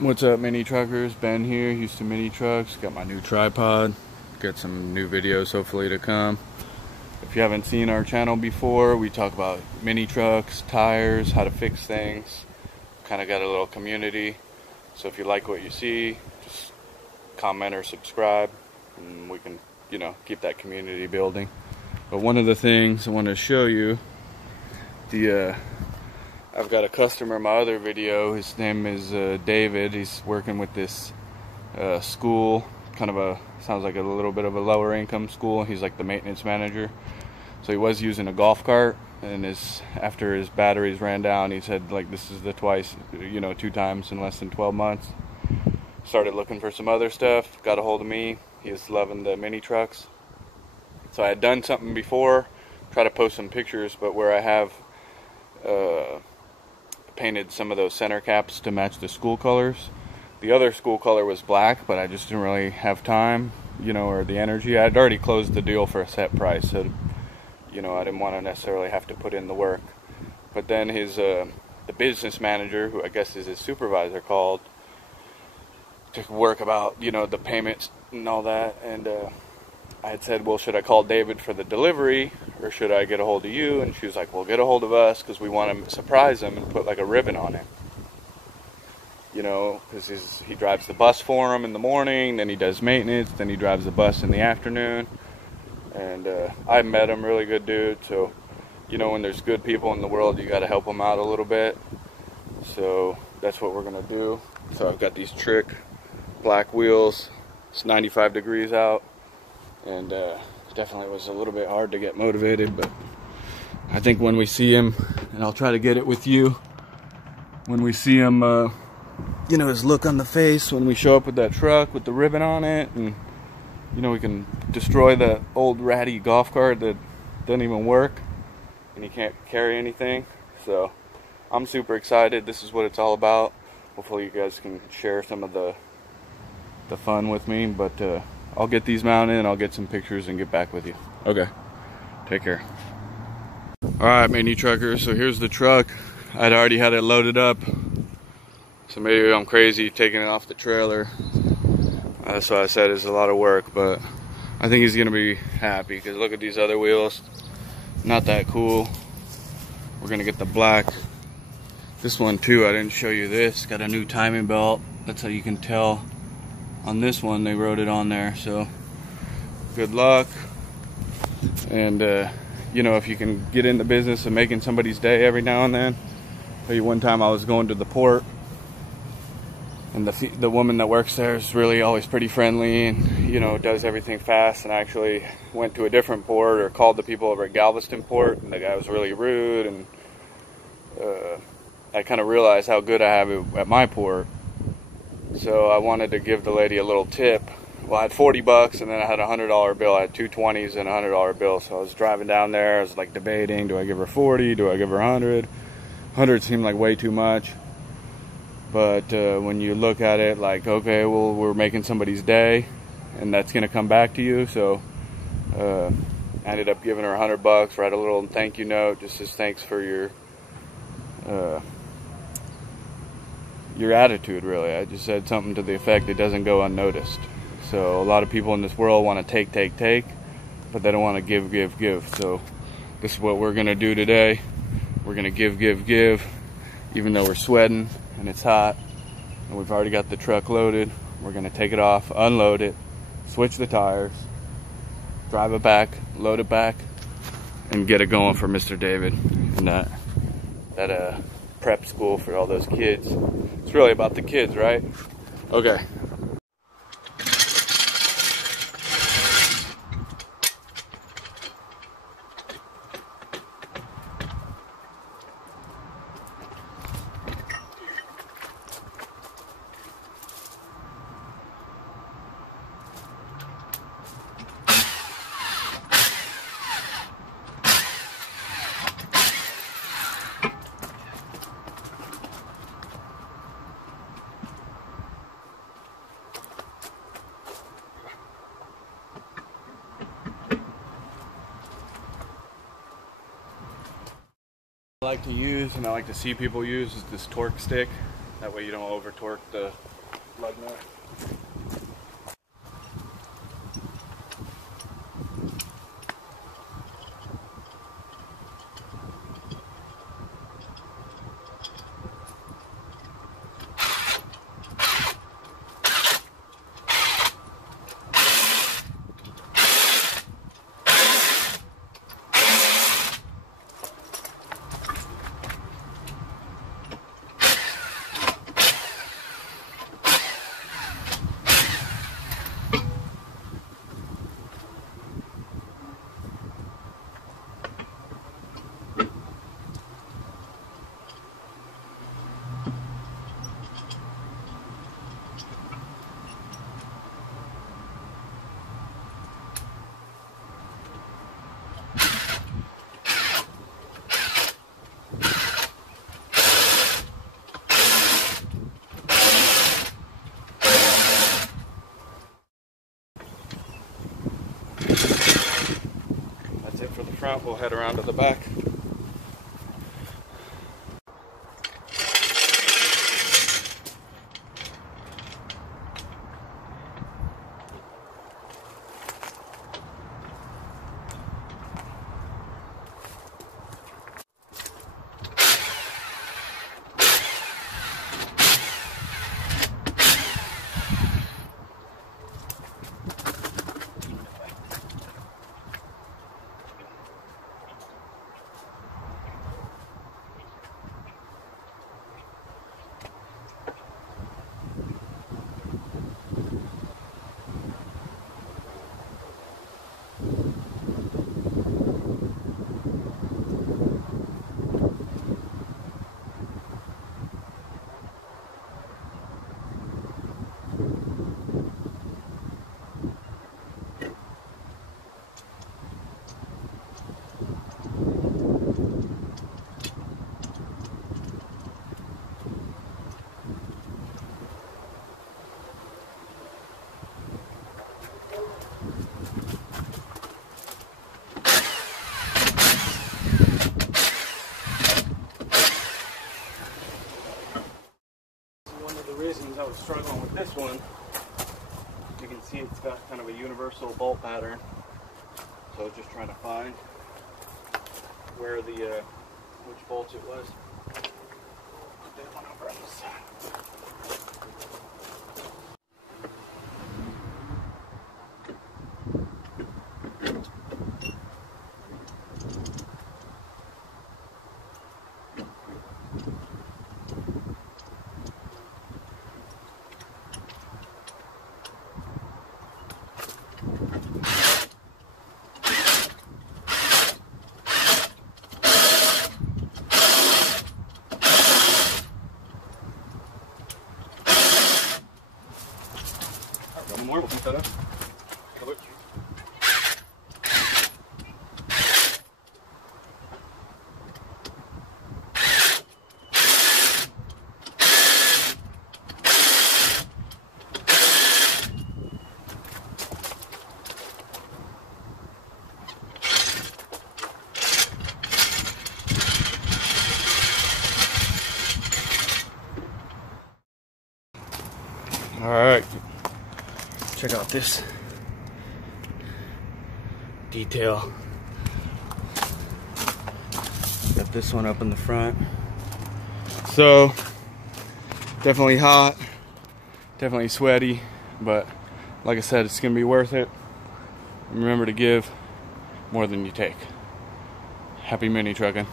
What's up, mini truckers? Ben here, Houston Mini Trucks. Got my new tripod. Got some new videos hopefully to come. If you haven't seen our channel before, we talk about mini trucks, tires, how to fix things. Kind of got a little community. So if you like what you see, just comment or subscribe, and we can, keep that community building. But one of the things I want to show you, I've got a customer in my other video. His name is David. He's working with this school, sounds like a little bit of a lower income school. He's like the maintenance manager. So he was using a golf cart, and after his batteries ran down, he said, like, this is the two times in less than 12 months. Started looking for some other stuff, got a hold of me. He was loving the mini trucks. So I had done something before, try to post some pictures, but where I have painted some of those center caps to match the school colors. The other school color was black, but I just didn't really have time, or the energy. I'd already closed the deal for a set price, so I didn't want to necessarily have to put in the work. But then the business manager, who I guess is his supervisor, called to work about the payments and all that, and I had said, well, should I call David for the delivery, or should I get a hold of you? And she was like, well, get a hold of us, because we want to surprise him and put like a ribbon on him. Because he drives the bus for him in the morning, then he does maintenance, then he drives the bus in the afternoon. And I met him, really good dude. So, when there's good people in the world, you got to help them out a little bit. So that's what we're going to do. So I've got these trick black wheels. It's 95 degrees out. And definitely was a little bit hard to get motivated, but I think when we see him, and I'll try to get it with you, when we see him, his look on the face, when we show up with that truck with the ribbon on it, and we can destroy the old ratty golf cart that doesn't even work, and he can't carry anything. So I'm super excited. This is what it's all about. Hopefully you guys can share some of the fun with me, but I'll get these mounted and I'll get some pictures and get back with you. Okay, take care. Alright, mini truckers, so here's the truck. I'd already had it loaded up, so maybe I'm crazy taking it off the trailer. That's why I said it's a lot of work, but I think he's gonna be happy, because look at these other wheels. Not that cool. We're gonna get the black. This one too, I didn't show you this. Got a new timing belt. That's how you can tell. On this one, they wrote it on there, so good luck. And, if you can get in the business of making somebody's day every now and then. I'll tell you, one time I was going to the port, and the woman that works there is really always pretty friendly and, does everything fast. And I actually went to a different port, or called the people over at Galveston Port, and the guy was really rude, and I kind of realized how good I have it at my port. So I wanted to give the lady a little tip. Well, I had 40 bucks, and then I had a $100 bill. I had two 20s and a $100 bill. So I was driving down there. I was like debating, do I give her 40? Do I give her 100? 100 seemed like way too much. But when you look at it, like, okay, well, we're making somebody's day, and that's going to come back to you. So I ended up giving her 100 bucks, write a little thank you note, just as thanks for your attitude, really. I just said something to the effect, it doesn't go unnoticed. So a lot of people in this world want to take, but they don't want to give. So this is what we're going to do today. We're going to give, even though we're sweating and it's hot, and we've already got the truck loaded. We're going to take it off, unload it, switch the tires, drive it back, load it back, and get it going for Mr. David and that prep school for all those kids. It's really about the kids, right? Okay. I like to use, and I like to see people use, is this torque stick. That way you don't over torque the lug nut. That's it for the front. We'll head around to the back. Reasons I was struggling with this one, you can see it's got kind of a universal bolt pattern, so I was just trying to find where the which bolts it was. Put that one over on the side. One more, we'll keep that up. All right. Check out this detail. Got this one up in the front. So definitely hot, definitely sweaty, but like I said, it's gonna be worth it. Remember to give more than you take. Happy mini trucking.